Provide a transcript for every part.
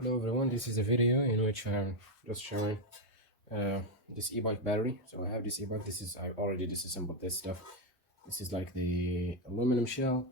Hello everyone, this is a video in which I'm just showing this e-bike battery. So I have this e-bike. I already disassembled this stuff. This is like the aluminum shell,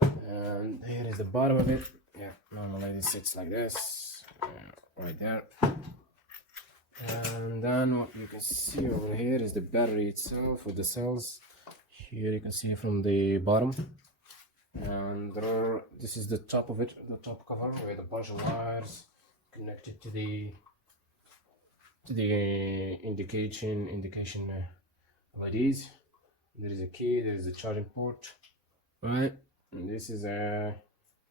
and here is the bottom of it. Yeah, normally it sits like this, right there. And then what you can see over here is the battery itself with the cells. Here you can see from the bottom, and this is the top of it, the top cover with a bunch of wires connected to the indication LEDs. There is a key, there is a charging port, right? And this is a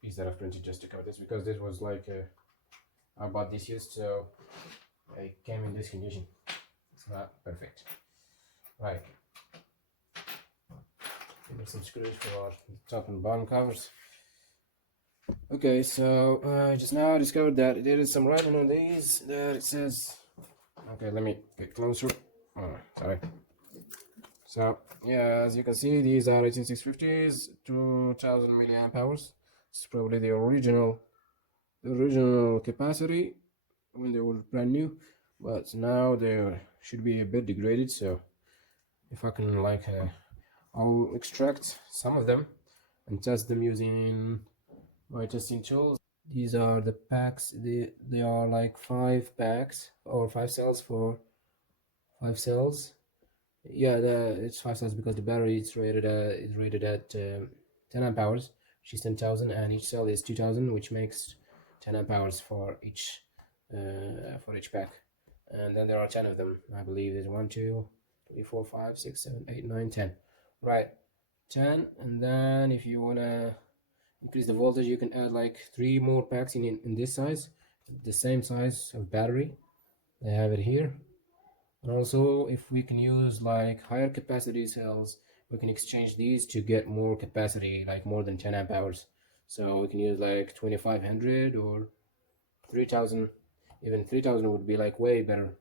piece that I've printed just to cover this, because this was like I bought this used, so it came in this condition. It's not perfect, right? Give some screws for the top and bottom covers. Okay, so just now I discovered that there is some writing on these that it says, okay, let me get closer. Oh, sorry. So yeah, as you can see, these are 18650s, 2000 milliamp hours. It's probably the original capacity when they were brand new, but now they should be a bit degraded. So if I can I'll extract some of them and test them using my testing tools. These are the packs. They are like 5 packs or 5 cells for 5 cells. Yeah, it's 5 cells because the battery is rated at 10 amp hours, which is 10,000, and each cell is 2,000, which makes 10 amp hours for each pack. And then there are 10 of them. I believe there's 1, 2, 3, 4, 5, 6, 7, 8, 9, 10. Right, 10. And then if you wanna increase the voltage, you can add like 3 more packs in this size, the same size of battery. I have it here. And also, if we can use like higher capacity cells, we can exchange these to get more capacity, like more than 10 amp hours. So we can use like 2500 or 3000. Even 3000 would be like way better.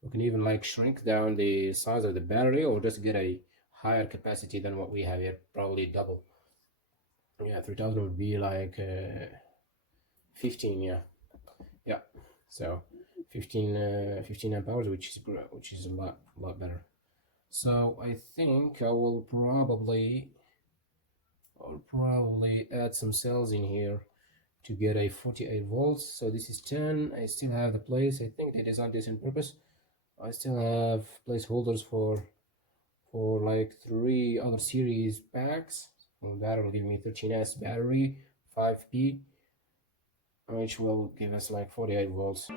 We can even like shrink down the size of the battery, or just get a higher capacity than what we have here, probably double. Yeah, 3000 would be like 15. Yeah, so 15 amp hours, which is a lot better. So I think I'll probably add some cells in here to get a 48 volts. So this is 10. I still have the place. I think they designed this on purpose. I still have placeholders for like 3 other series packs. So that will give me 13S battery, 5P, which will give us like 48 volts.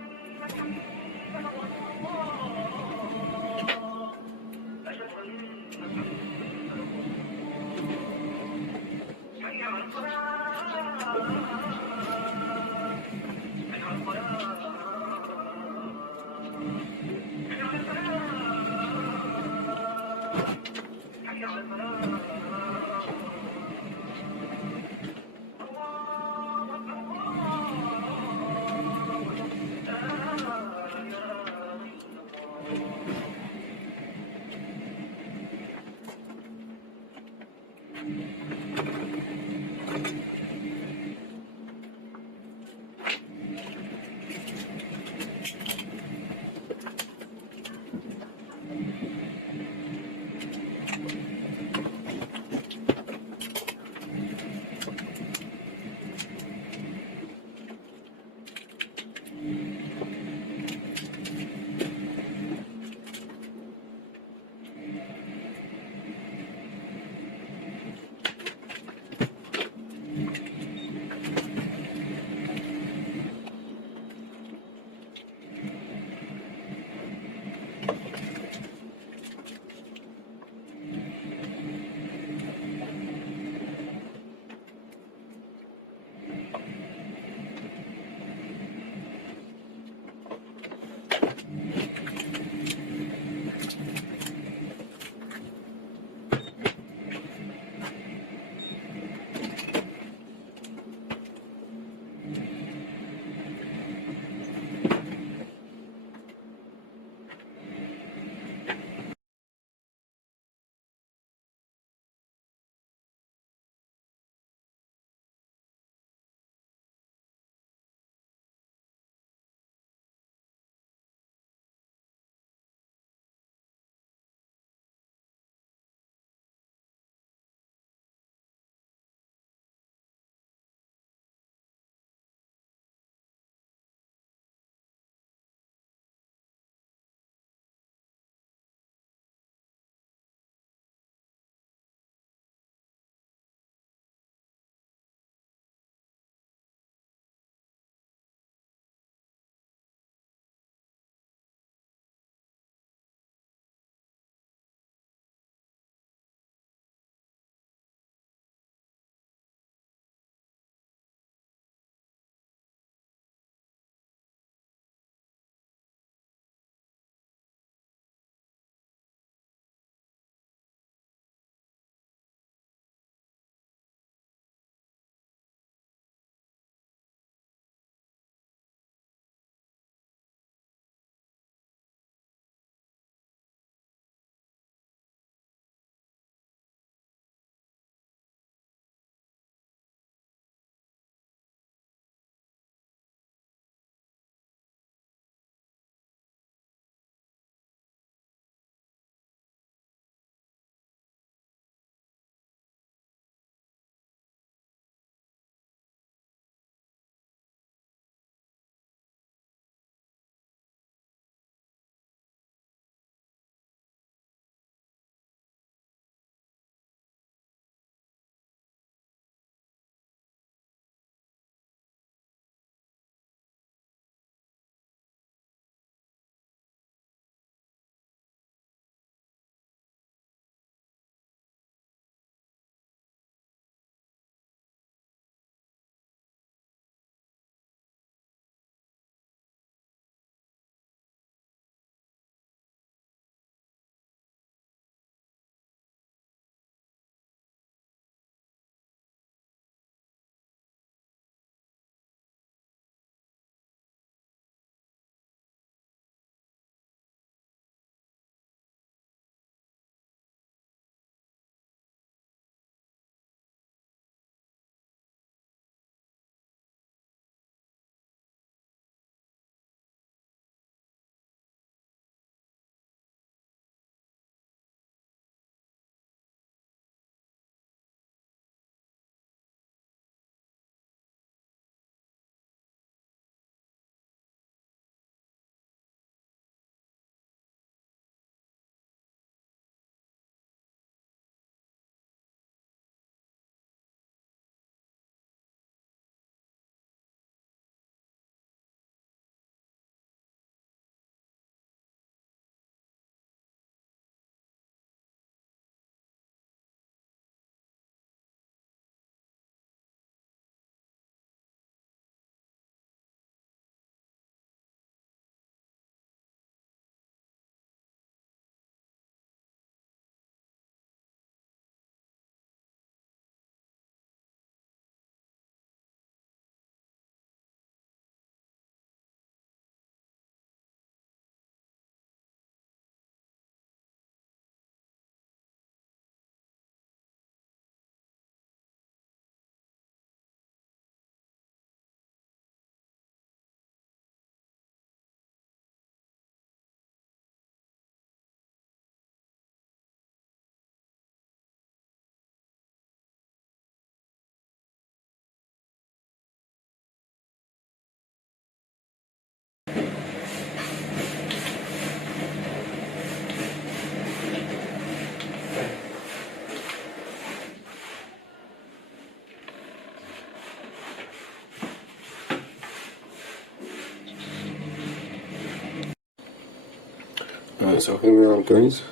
So here we are, guys.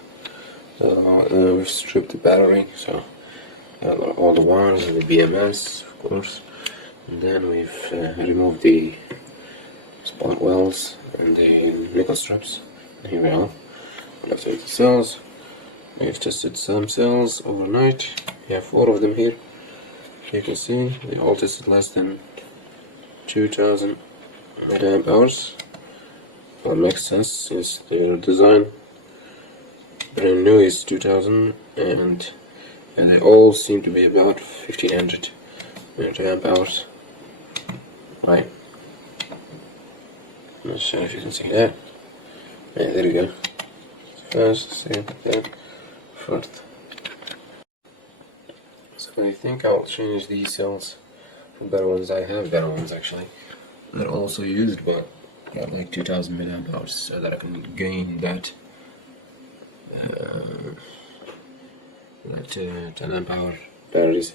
We've stripped the battery, so all the wires and the BMS, of course, and then we've removed the spark wells and the nickel strips. And here we are. Left with the cells. We've tested some cells overnight. We have 4 of them here. You can see they all tested less than 2000 milliamp hours. That makes sense since their design brand new is 2000, and they all seem to be about 1500 milliamp hours. Right. I'm not sure if you can see that. Yeah, there you go. First, second, third, fourth. So I think I'll change these cells for better ones. I have better ones actually. They're also used, but got like 2000 milliamp hours, so that I can gain that 10 amp hour batteries,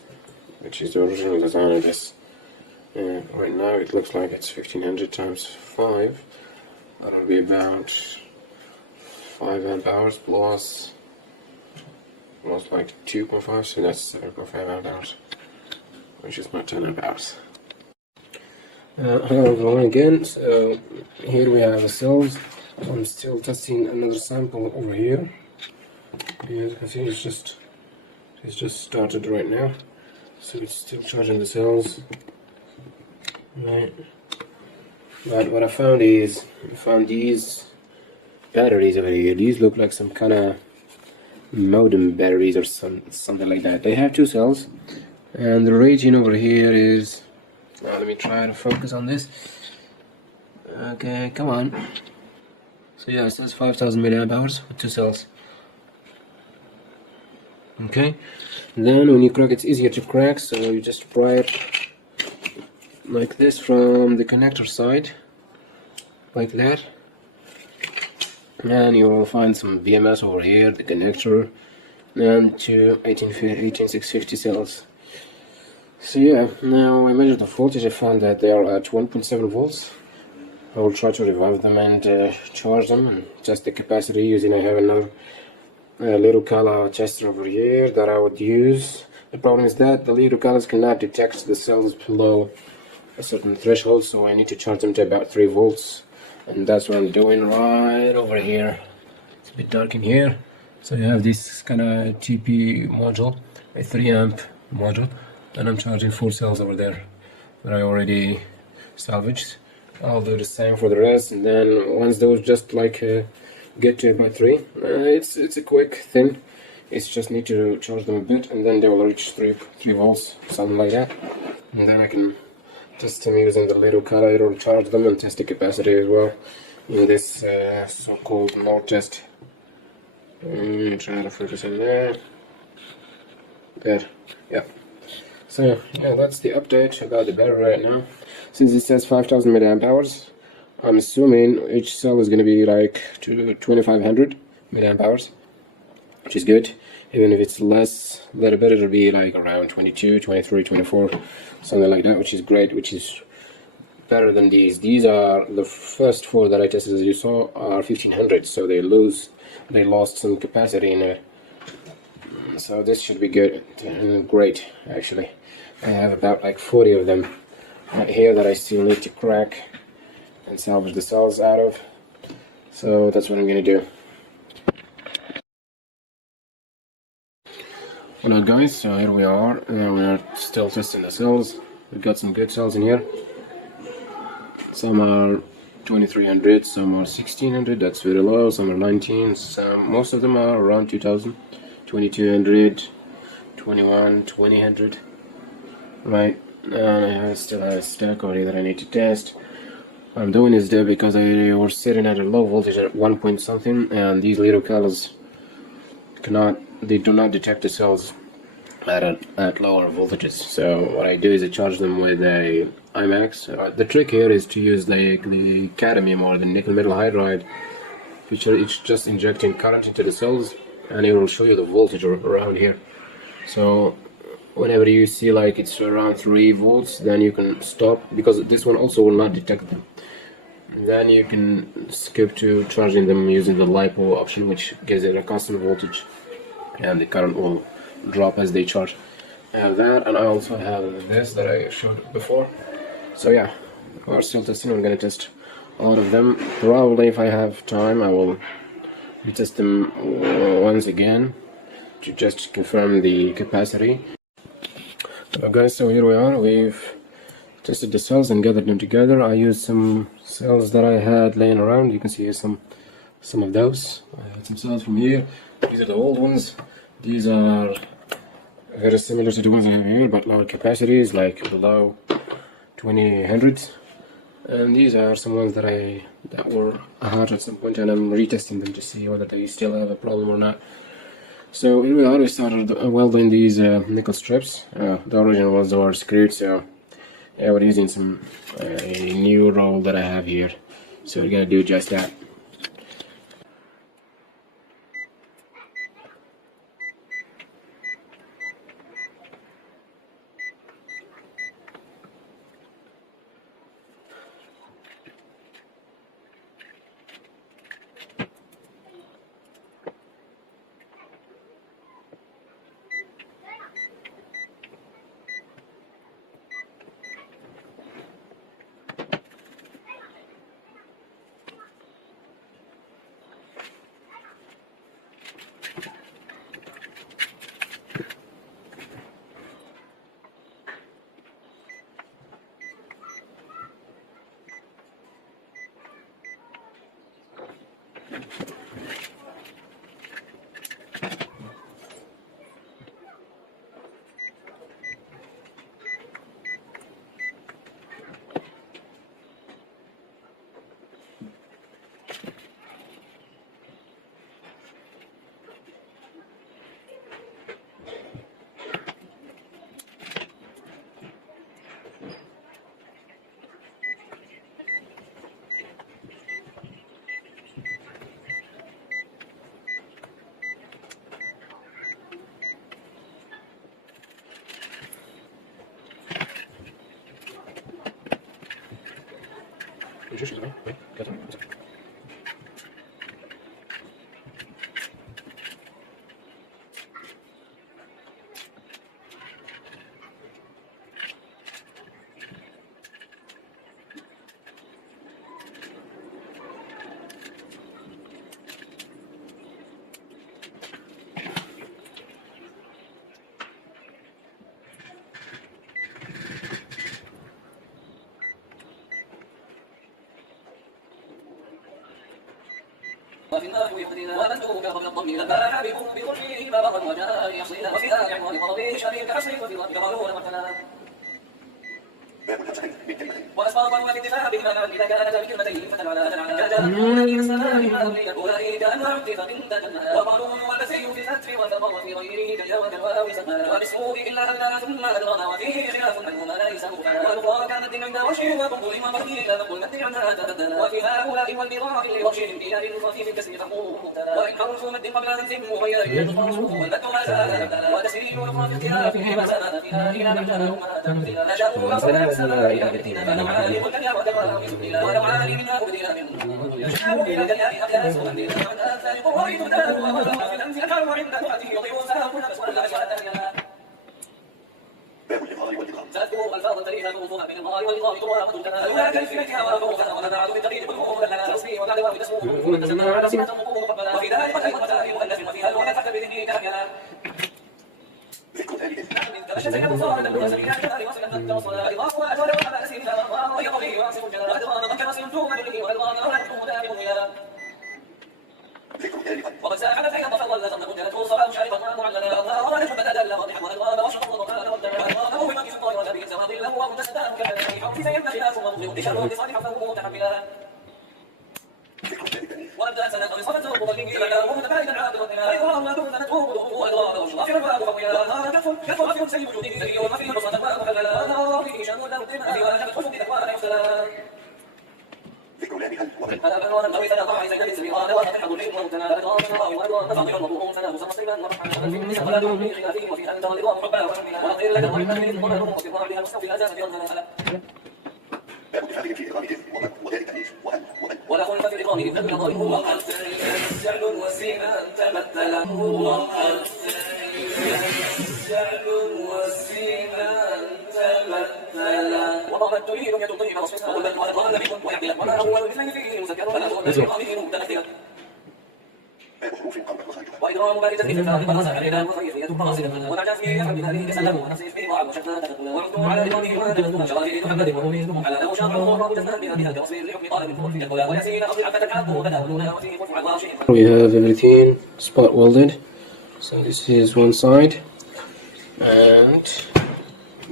which is the original design of this. Right now it looks like it's 1500 times 5. That'll be about 5 amp hours plus like 2.5, so that's 7.5 amp hours, which is about 10 amp hours. Going again, so here we have the cells. I'm still testing another sample over here. As you can see, it's just started right now, so it's still charging the cells. Right. But what I found is, these batteries over here. These look like some kind of modem batteries or something like that. They have 2 cells, and the rating over here is. Now let me try to focus on this. Okay, come on. So yeah, it says 5000 milliamp hours with 2 cells. Okay, and then when you crack, it's easier to crack, so you just pry it like this from the connector side, like that, and you will find some BMS over here, the connector, and 2 18650 cells. So yeah, now I measured the voltage. I found that they are at 1.7 volts. I will try to revive them and charge them and test the capacity using. I have another little color tester over here that I would use. The problem is that the little colors cannot detect the cells below a certain threshold, so I need to charge them to about 3 volts, and that's what I'm doing right over here. It's a bit dark in here, so you have this kind of TP module, a 3 amp module, and I'm charging 4 cells over there that I already salvaged. I'll do the same for the rest, and then once those just like get to about 3, it's a quick thing. It's just need to charge them a bit, and then they will reach 3 volts, something like that, and then I can test them using the little color. It will charge them and test the capacity as well in this so-called node test. Try to focus on there. There, yeah. So yeah, that's the update about the battery right now. Since it says 5000 milliamp hours, I'm assuming each cell is going to be like 2500 milliamp hours, which is good. Even if it's less, a little bit, it'll be like around 22, 23, 24, something like that, which is great, which is better than these. These are the first 4 that I tested, as you saw, are 1500, so they lost some capacity in it. So this should be good and great, actually. I have about like 40 of them right here that I still need to crack and salvage the cells out of. So that's what I'm gonna do. Alright guys, so here we are. We are still testing the cells. We've got some good cells in here. Some are 2300, some are 1600, that's very low, some are 19, most of them are around 2000, 2200, 21, 2000. Right, and I still have a stack already that I need to test. What I'm doing is that because I was sitting at a low voltage at 1 point something, and these little colors they do not detect the cells at lower voltages. So what I do is I charge them with a IMAX. The trick here is to use the cadmium or the nickel metal hydride, which it's just injecting current into the cells, and it will show you the voltage around here. So whenever you see like it's around 3 volts, then you can stop, because this one also will not detect them. Then you can skip to charging them using the LiPo option, which gives it a constant voltage and the current will drop as they charge. I have that, and I also have this that I showed before. So yeah, we're still testing. I'm gonna test a lot of them. Probably if I have time I will retest them once again to just confirm the capacity. So guys, so here we are. We've tested the cells and gathered them together. I used some cells that I had laying around. You can see some of those. I had some cells from here. These are the old ones. These are very similar to the ones I have here, but lower capacities, like below 2000. And these are some ones that were hot at some point, and I'm retesting them to see whether they still have a problem or not. So here we are. We started welding these nickel strips. The original ones were screwed, so yeah, we're using some a new roll that I have here. So we're gonna do just that. وفي النار يهدينا ونسلكك قبل الضمير فلا بكم بكل بابا وجاء يصينا وفي ذلك وطبيب شبيب كحسن وفي ضمك قالوا مرتنا وأسبابا وفي الدفاع بهما إذا كانت بكلمتين فتنعنا كجاء في السماء ما أبريك أولئك أنواع اتفاق تجمع وقالوا والبسي في الفتح والفضل في غيره كجاء كالواو سمى وباسمه إلا أدنى ثم أدغنا وفيه خلاف أنهما ليس مفعلا والأخرى كانت عند وشي وقبول من قبله نقول مد عنها تبدلا وفي هؤلاء والبضاع لوشهم بلا للخفيف الكسر تقوم وإن حرف مد قبل أن مغير يتصرف والمد ما زال يبدلا وتسريع الأخرى في اختلافه ما زال فيها إلى مجال ما نشاء وصلنا السماء إلى بدينا فلو عالم الدنيا وكبرها بسبيلا ولو عالم منها مبدلا من يشاء إلى الدنيا أبياس ومبدلا من آثار قرائد دار وغرق في الأمثلة وعند دعاته يضيء سهل نفس ولا أشهد تذكر الفاظا تريها موضوعا من المرار والإضاء طوى وتلتنا أولى كيفيتها وفوقها ومنعت بالتقليد كلهم لنا تصفي وبعد واو تسمو وتسمى على سمة النقوم قبلا وفي ذلك أيضا تاريخ مؤلف وفيها اللغة تحت بذنه كحيانا فشتك مصارا لما سمينا كذلك وصلا التوصل إضاف وأجل وحبا أسيرها والله وهي قضي وعصف الجلال وأدوان ضك وصل توما لله وأدوان أولا تكون دائم ويا وقد ساعدت أيضا فضل لزمنا كنت توصل شارفا معلنا الله ونجم بدل واضحا وأدوان وشرط وضمان والدمان وهو بما في الطائر وتبين زواضي له ومتسدان كذلك حوث سيدنا خلاف ومضي لشر لصالح فهو متحملا وأبدأ سنة وصفته وضلين جمعنا ومتباين العابد والدماء أيضا ما دون سنته وأدوار وشرافر الباب فويا وأنهار كف أفر سيد وجوده سري ومفي رصة الباب محللا وأنهار فيه شان له الدماء ولا تدخل بتقوى يفتلا فلا بل ورم أوي فلا طاعي زيد سبيغان وتحب الرحم ومتنا أدوار شراء وأدوار نفاضل ربهم فلا مصمصيبا ورحمة من ولا دون من خلافهم وفيها أنت والإضاء حبا وحملا ونقير لك الظلم من الضمن وفي ضربها المستوفي الأزام في أرضنا باب اتفاقهم في إقامة وذلك تأليف وأن ضامن فمن ضامنه وقد جعل وسيما تمثلا وقد جعل وسيما تمثلا وضمت لي دنيا طيب وصفها والبدن على الله بكم ويعدل وما هو مثل فيه مذكر فلا تظن بقامه متمثلا وإدرام بارزة في الفاتحة ومسح الإعلام وصيفية فاصلة ونعجز في حمد هذه سلم ونصيف في وعب وشتى تفضل ورد على إدرامه وأنزل شرائع محمد ورميزهم على لو شاء الله جزاء بها بتصوير لحكم طالب في الأولى ويسير أصل عفة الحق وتداولون وفي قطع الغاشين. We have everything spot welded. So this is one side, and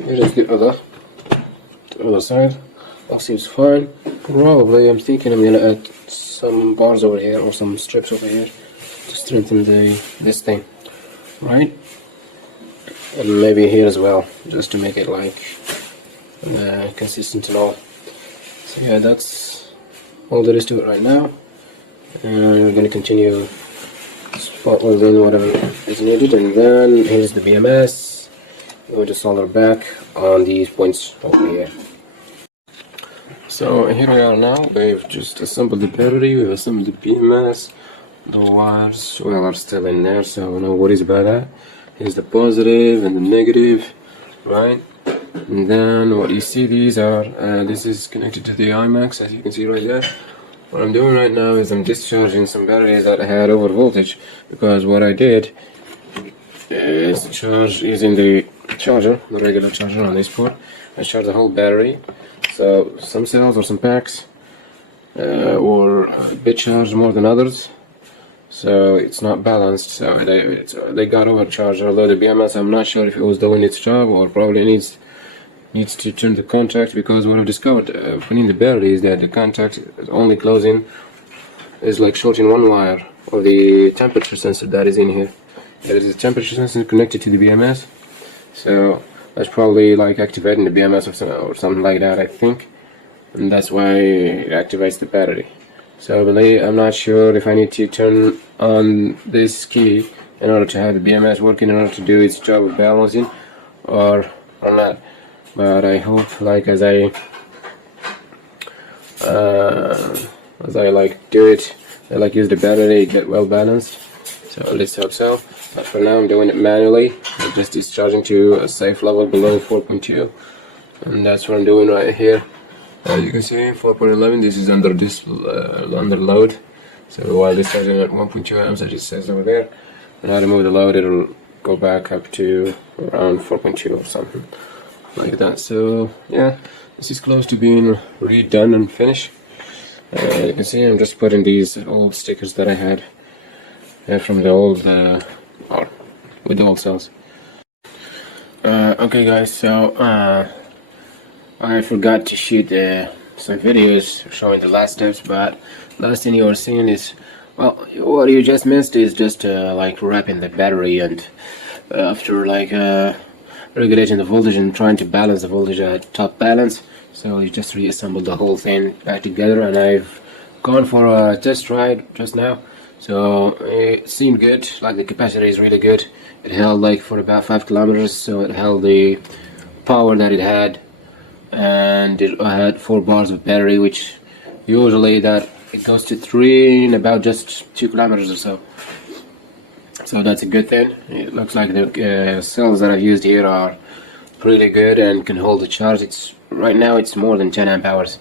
here is the other side. All seems fine. Probably I'm thinking I'm gonna add some bars over here or some strips over here to strengthen this thing, right? And maybe here as well, just to make it like consistent and all. So yeah, that's all there is to it right now, and we're gonna continue spot welding whatever is needed, and then here's the BMS. We'll just solder back on these points over here. So here we are now. We've just assembled the battery, we've assembled the BMS. The wires are still in there, so no worries about that. Here's the positive and the negative, right? And then what you see, these are this is connected to the IMAX, as you can see right there. What I'm doing right now is I'm discharging some batteries that I had over voltage, because what I did is charge using the charger, the regular charger on this port. I charge the whole battery. So some cells or some packs were a bit charged more than others, so it's not balanced. So they got overcharged. Although the BMS, I'm not sure if it was doing its job or probably needs to turn the contact, because what I've discovered putting the battery is that the contact is only closing is like shorting one wire of the temperature sensor that is in here. There is a temperature sensor connected to the BMS, so that's probably like activating the BMS or something like that, I think, and that's why it activates the battery. So I'm not sure if I need to turn on this key in order to have the BMS working, in order to do its job of balancing, or not. But I hope, like, as I like do it, I like use the battery, get well balanced. So let's hope so. But for now I'm doing it manually. I'm just discharging to a safe level below 4.2, and that's what I'm doing right here. As you can see, 4.11. This is under load. So while discharging at 1.2 amps, as it says over there, when I remove the load, it'll go back up to around 4.2 or something like that. So yeah, this is close to being redone and finished. You can see I'm just putting these old stickers that I had from the old with the old cells. Okay guys, so I forgot to shoot some videos showing the last steps, but last thing you are seeing is, well, what you just missed is just like wrapping the battery, and after like regulating the voltage and trying to balance the voltage at top balance, so you just reassembled the whole thing back together. And I've gone for a test ride just now, so it seemed good. Like the capacity is really good. It held like for about 5 kilometers, so it held the power that it had, and it had 4 bars of battery, which usually that it goes to 3 in about just 2 kilometers or so. So that's a good thing. It looks like the cells that I've used here are pretty good and can hold the charge. It's right now it's more than 10 amp hours.